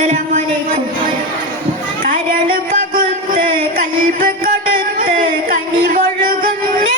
അസലാമലൈക്കും കരട് പകുത്ത് കൽബ് കൊടുത്ത് കനിവൊഴുകുന്നേ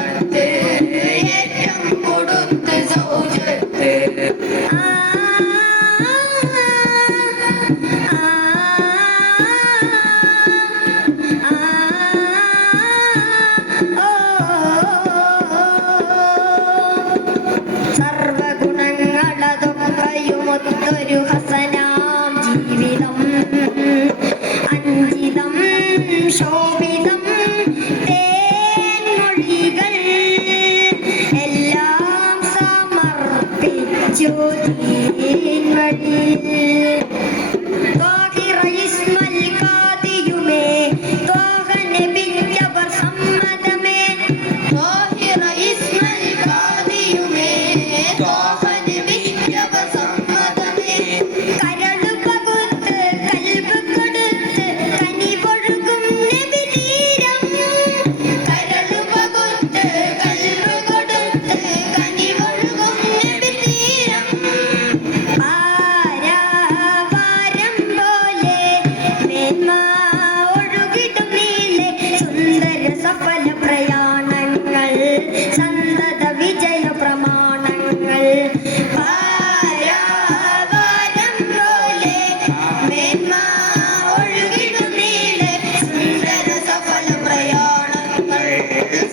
চোর মাটি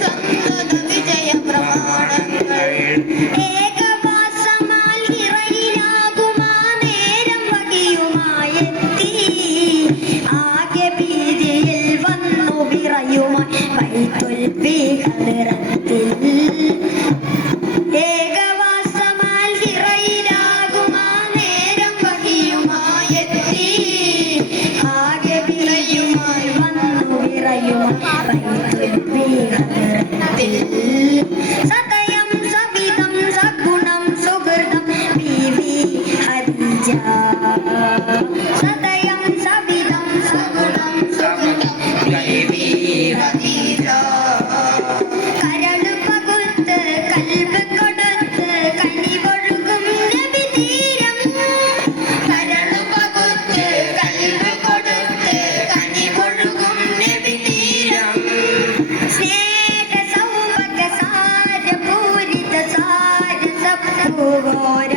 സന്തത വിജയ പ്രമാണങ്ങൾ ഏകവാസമാൽ നിറയിലാകുമാ നേരം വഴിയുമായെത്തി ആകെ ഭീതിയിൽ വന്നു വിറയുമായി വൈതൊൽവി കതിരത്തിൽ ഏകവാസമാൽ നിറയിലാകുമാ നേരം சதயம் சவிதம் சகுணம் சுகிருதம் பிவி ஹரிஜா Oh boy.